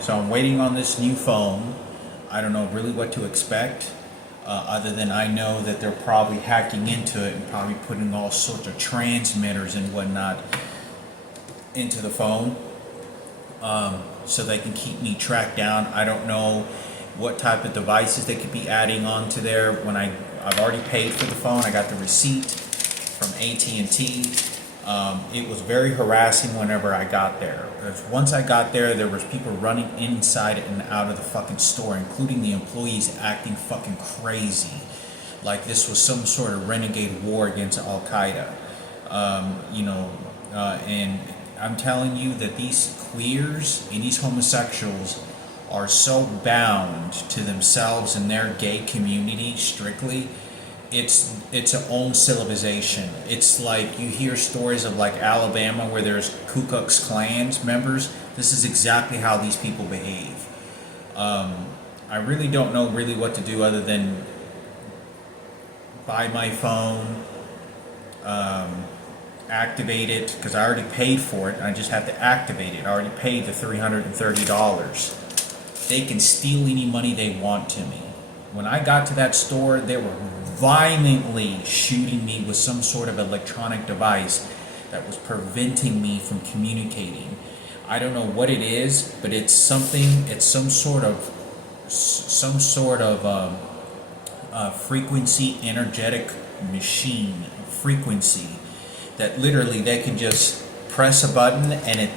So I'm waiting on this new phone. I don't know really what to expect, other than I know that they're probably hacking into it and probably putting all sorts of transmitters and whatnot into the phone, so they can keep me tracked down. I don't know what type of devices they could be adding on to there. When I've already paid for the phone, I got the receipt from AT&T. It was very harassing whenever I got there. Once I got there, there was people running inside and out of the fucking store, including the employees acting fucking crazy, like this was some sort of renegade war against Al Qaeda. And I'm telling you that these queers and these homosexuals are so bound to themselves and their gay community strictly. It's an own civilization. It's like you hear stories of like Alabama where there's Ku Klux Klan members. This is exactly how these people behave. I really don't know really what to do other than buy my phone, activate it, because I already paid for it. I just have to activate it. I already paid the $330. They can steal any money they want to me. When I got to that store, they were violently shooting me with some sort of electronic device that was preventing me from communicating. I don't know what it is, but it's something. It's some sort of frequency, energetic machine frequency that literally they can just press a button and it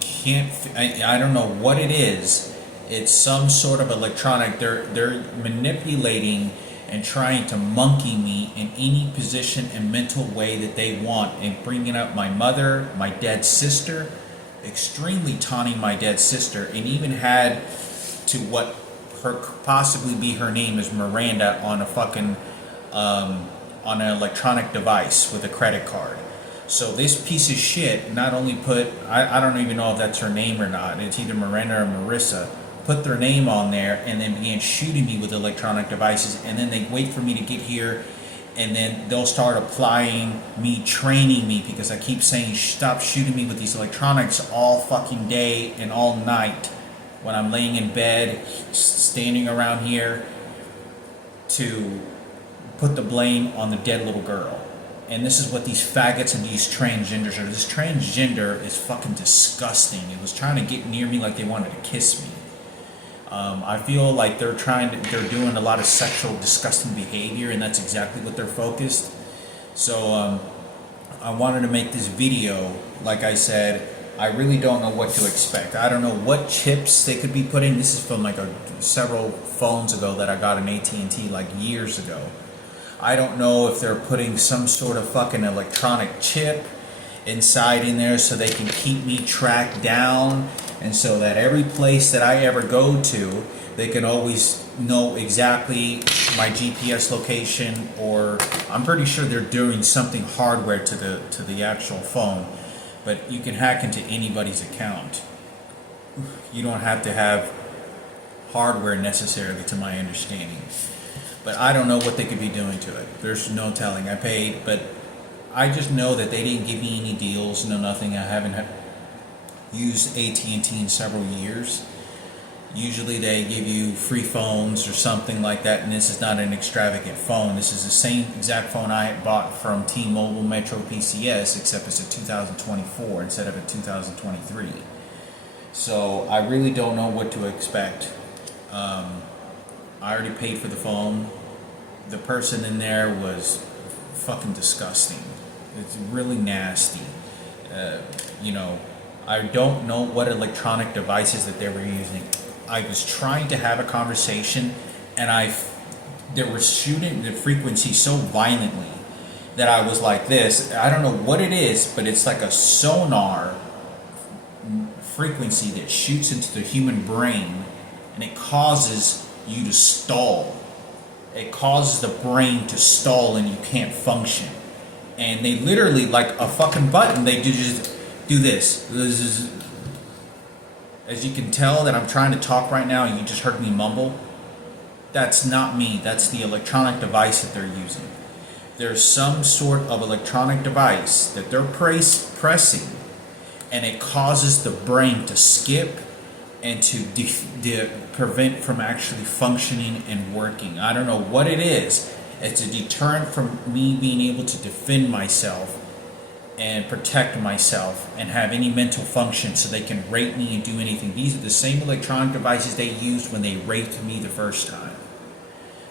can't. I don't know what it is. It's some sort of electronic. They're manipulating and trying to monkey me in any position and mental way that they want, and bringing up my mother, my dead sister, extremely taunting my dead sister, and even had to what possibly be her name is Miranda on a fucking on an electronic device with a credit card. So this piece of shit not only put, I don't even know if that's her name or not, it's either Miranda or Marissa, put their name on there and then began shooting me with electronic devices, and then they wait for me to get here, and then they'll start applying me, training me, because I keep saying stop shooting me with these electronics all fucking day and all night when I'm laying in bed, standing around here, to put the blame on the dead little girl. And this is what these faggots and these transgenders are. This transgender is fucking disgusting. It was trying to get near me like they wanted to kiss me. I feel like they're doing a lot of sexual, disgusting behavior, and that's exactly what they're focused. So I wanted to make this video. Like I said, I really don't know what to expect. I don't know what chips they could be putting. This is from like several phones ago that I got an AT&T like years ago. I don't know if they're putting some sort of fucking electronic chip inside in there so they can keep me tracked down, and so that every place that I ever go to, they can always know exactly my GPS location. Or I'm pretty sure they're doing something hardware to the actual phone, but you can hack into anybody's account. You don't have to have hardware necessarily, to my understanding. But I don't know what they could be doing to it. There's no telling. I paid, but I just know that they didn't give me any deals, no nothing. I haven't used AT&T in several years. Usually they give you free phones or something like that, and this is not an extravagant phone. This is the same exact phone I had bought from T-Mobile Metro PCS, except it's a 2024 instead of a 2023. So I really don't know what to expect. I already paid for the phone. The person in there was fucking disgusting. It's really nasty. I don't know what electronic devices that they were using. I was trying to have a conversation, and they were shooting the frequency so violently that I was like this. I don't know what it is, but it's like a sonar frequency that shoots into the human brain, and it causes you to stall. It causes the brain to stall and you can't function. And they literally, like a fucking button, they just do this. As you can tell that I'm trying to talk right now, you just heard me mumble. That's not me. That's the electronic device that they're using. There's some sort of electronic device that they're pressing, and it causes the brain to skip, and to prevent from actually functioning and working. I don't know what it is. It's a deterrent from me being able to defend myself and protect myself and have any mental function so they can rape me and do anything. These are the same electronic devices they used when they raped me the first time.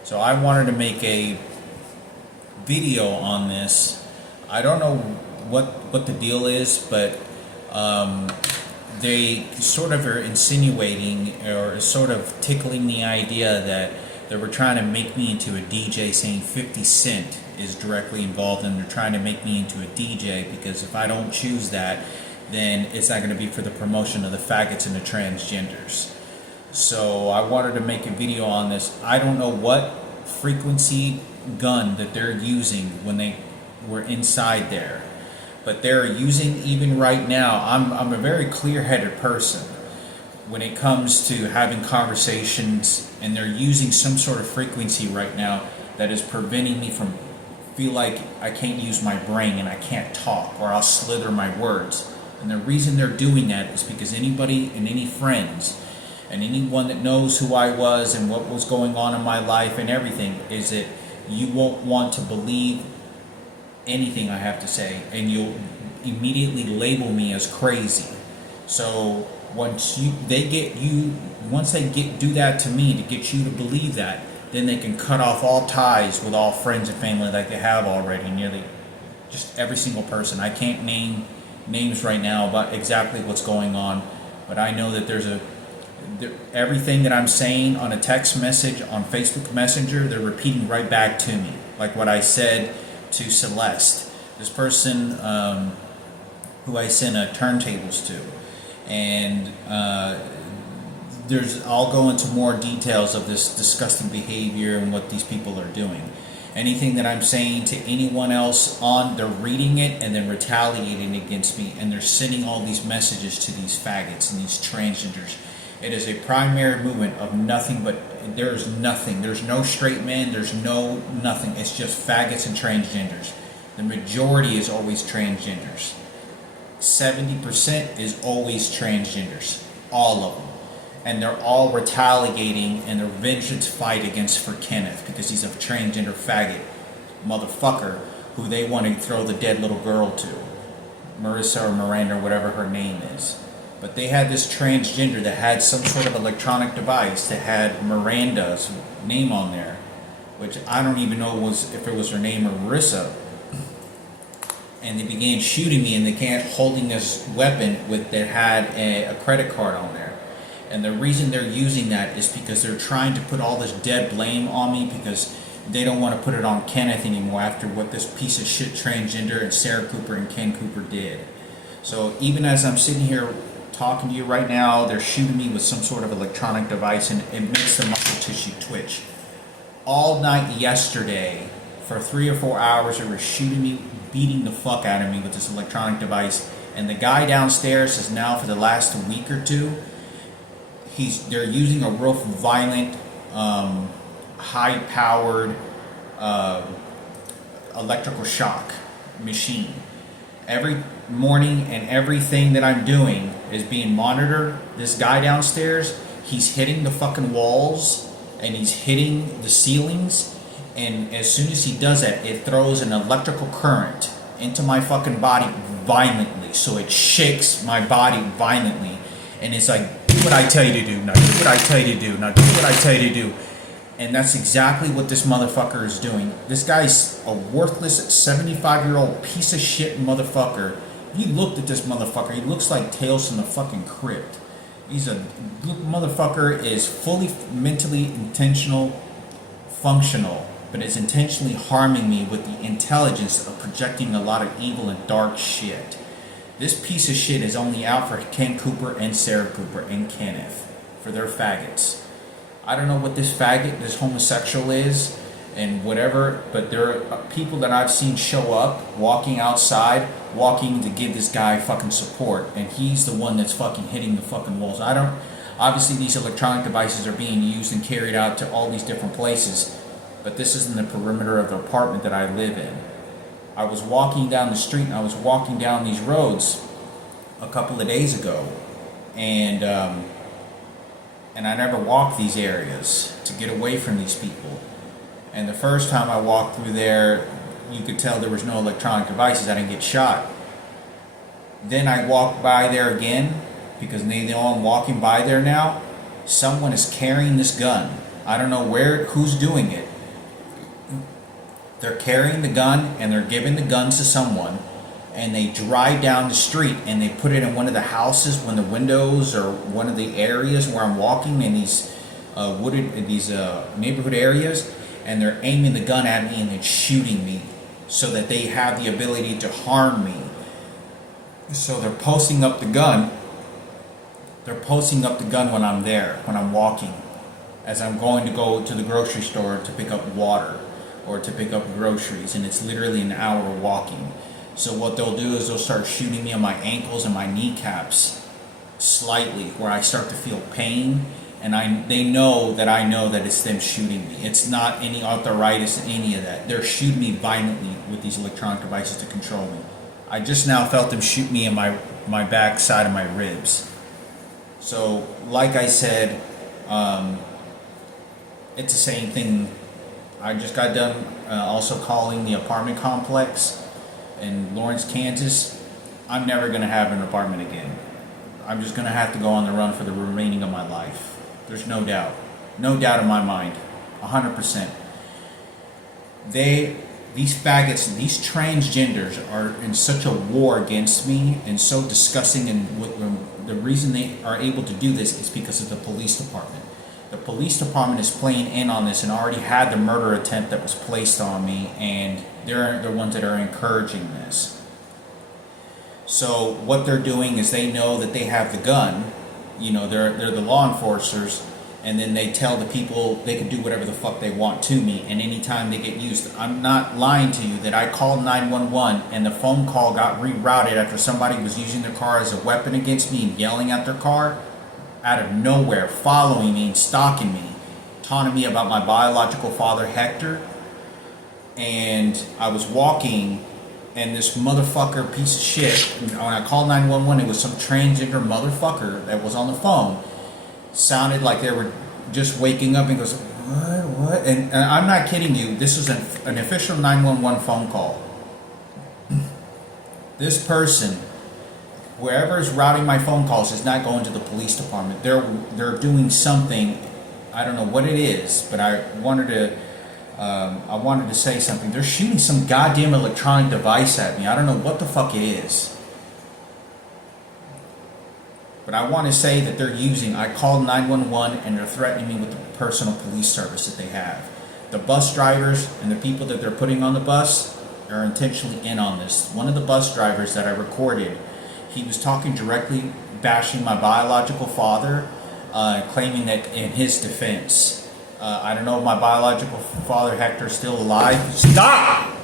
So I wanted to make a video on this. I don't know what the deal is, but they sort of are insinuating or sort of tickling the idea that they were trying to make me into a DJ, saying 50 Cent is directly involved, and they're trying to make me into a DJ because if I don't choose that, then it's not going to be for the promotion of the faggots and the transgenders. So I wanted to make a video on this. I don't know what frequency gun that they're using when they were inside there, but they're using, even right now, I'm a very clear-headed person when it comes to having conversations, and they're using some sort of frequency right now that is preventing me from feel like I can't use my brain and I can't talk, or I'll slither my words. And the reason they're doing that is because anybody and any friends and anyone that knows who I was and what was going on in my life and everything is that you won't want to believe anything I have to say, and you'll immediately label me as crazy. So once they do that to me to get you to believe that, then they can cut off all ties with all friends and family like they have already, nearly just every single person. I can't name names right now about exactly what's going on, but I know that everything that I'm saying on a text message on Facebook Messenger, they're repeating right back to me, like what I said to Celeste, this person who I sent turntables to, and I'll go into more details of this disgusting behavior and what these people are doing. Anything that I'm saying to anyone else they're reading it and then retaliating against me, and they're sending all these messages to these faggots and these transgenders. It is a primary movement of nothing but, there's nothing. There's no straight men, there's no nothing. It's just faggots and transgenders. The majority is always transgenders. 70% is always transgenders. All of them. And they're all retaliating in their vengeance fight for Kenneth, because he's a transgender faggot motherfucker who they want to throw the dead little girl to. Marissa or Miranda or whatever her name is. But they had this transgender that had some sort of electronic device that had Miranda's name on there, which I don't even know if it was her name or Marissa. And they began shooting me, and they can't holding this weapon that had a credit card on there. And the reason they're using that is because they're trying to put all this dead blame on me, because they don't want to put it on Kenneth anymore after what this piece of shit transgender and Sarah Cooper and Ken Cooper did. So even as I'm sitting here talking to you right now, they're shooting me with some sort of electronic device, and it makes the muscle tissue twitch. All night yesterday, for 3 or 4 hours, they were shooting me, beating the fuck out of me with this electronic device. And the guy downstairs is now, for the last week or two, they're using a real violent, high-powered electrical shock machine. Every morning, and everything that I'm doing is being monitored. This guy downstairs, he's hitting the fucking walls and he's hitting the ceilings, and as soon as he does that, it throws an electrical current into my fucking body violently. So it shakes my body violently, and it's like, do what I tell you to do, now do what I tell you to do, now do what I tell you to do. And that's exactly what this motherfucker is doing. This guy's a worthless 75-year-old piece of shit motherfucker. If you looked at this motherfucker, he looks like Tales from the fucking Crypt. Motherfucker is fully mentally intentional, functional, but is intentionally harming me with the intelligence of projecting a lot of evil and dark shit. This piece of shit is only out for Ken Cooper and Sarah Cooper and Kenneth, for their faggots. I don't know what this faggot, this homosexual is, and whatever, but there are people that I've seen show up, walking outside, walking to give this guy fucking support, and he's the one that's fucking hitting the fucking walls. Obviously these electronic devices are being used and carried out to all these different places, but this is in the perimeter of the apartment that I live in. I was walking down the street, and I was walking down these roads a couple of days ago, and and I never walked these areas to get away from these people. And the first time I walked through there, you could tell there was no electronic devices. I didn't get shot. Then I walked by there again, because they know I'm walking by there now. Someone is carrying this gun. I don't know who's doing it. They're carrying the gun and they're giving the guns to someone, and they drive down the street and they put it in one of the houses, one of the windows, or one of the areas where I'm walking in these neighborhood areas, and they're aiming the gun at me and then shooting me so that they have the ability to harm me. So they're posting up the gun. They're posting up the gun when I'm there, when I'm walking, as I'm going to go to the grocery store to pick up water or to pick up groceries, and it's literally an hour walking. So what they'll do is they'll start shooting me on my ankles and my kneecaps slightly, where I start to feel pain, and they know that it's them shooting me. It's not any arthritis, any of that. They're shooting me violently with these electronic devices to control me. I just now felt them shoot me in my back side of my ribs. So, like I said, it's the same thing. I just got done also calling the apartment complex in Lawrence, Kansas. I'm never going to have an apartment again. I'm just going to have to go on the run for the remaining of my life. There's no doubt. No doubt in my mind. 100%. These faggots, these transgenders are in such a war against me and so disgusting, and the reason they are able to do this is because of the police department. The police department is playing in on this and already had the murder attempt that was placed on me, and they're the ones that are encouraging this. So what they're doing is they know that they have the gun, they're the law enforcers, and then they tell the people they can do whatever the fuck they want to me, and anytime they get used. I'm not lying to you that I called 911 and the phone call got rerouted after somebody was using their car as a weapon against me and yelling at their car out of nowhere, following me and stalking me, taunting me about my biological father, Hector. And I was walking, and this motherfucker piece of shit, when I called 911, it was some transgender motherfucker that was on the phone. Sounded like they were just waking up, and goes, what? And I'm not kidding you. This was an official 911 phone call. This person, whoever is routing my phone calls, is not going to the police department. They're doing something. I don't know what it is, but I wanted to say something. They're shooting some goddamn electronic device at me. I don't know what the fuck it is. But I want to say that I called 911 and they're threatening me with the personal police service that they have. The bus drivers and the people that they're putting on the bus are intentionally in on this. One of the bus drivers that I recorded, he was talking directly, bashing my biological father, claiming that in his defense. I don't know if my biological father, Hector, is still alive. Stop!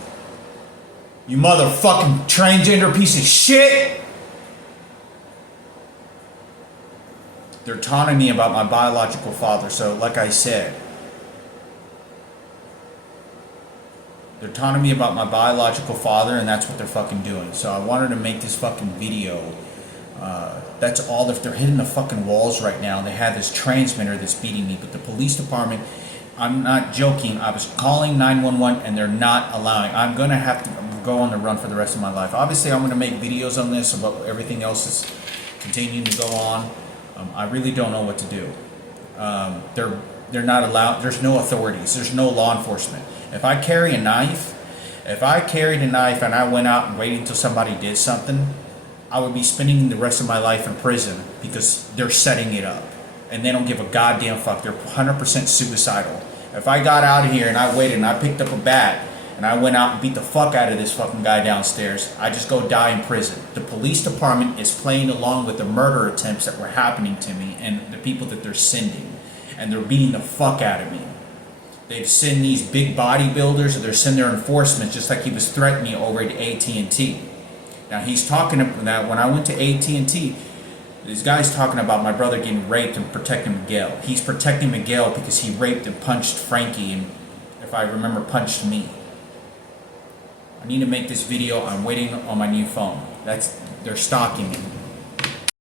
You motherfucking transgender piece of shit! They're taunting me about my biological father. So, like I said, they're taunting me about my biological father, and that's what they're fucking doing. So I wanted to make this fucking video. That's all. If they're hitting the fucking walls right now, they have this transmitter that's beating me. But the police department, I'm not joking. I was calling 911 and they're not allowing. I'm going to have to go on the run for the rest of my life. Obviously, I'm going to make videos on this about everything else that's continuing to go on. I really don't know what to do. They're not allowed. There's no authorities. There's no law enforcement. If I carried a knife and I went out and waited until somebody did something, I would be spending the rest of my life in prison because they're setting it up. And they don't give a goddamn fuck. They're 100% suicidal. If I got out of here and I waited and I picked up a bat and I went out and beat the fuck out of this fucking guy downstairs, I just go die in prison. The police department is playing along with the murder attempts that were happening to me and the people that they're sending. And they're beating the fuck out of me. They've sent these big bodybuilders, or they're sending their enforcement, just like he was threatening me over at AT&T. Now he's talking about that when I went to AT&T, this guy's talking about my brother getting raped and protecting Miguel. He's protecting Miguel because he raped and punched Frankie, and if I remember, punched me. I need to make this video. I'm waiting on my new phone. They're stalking me.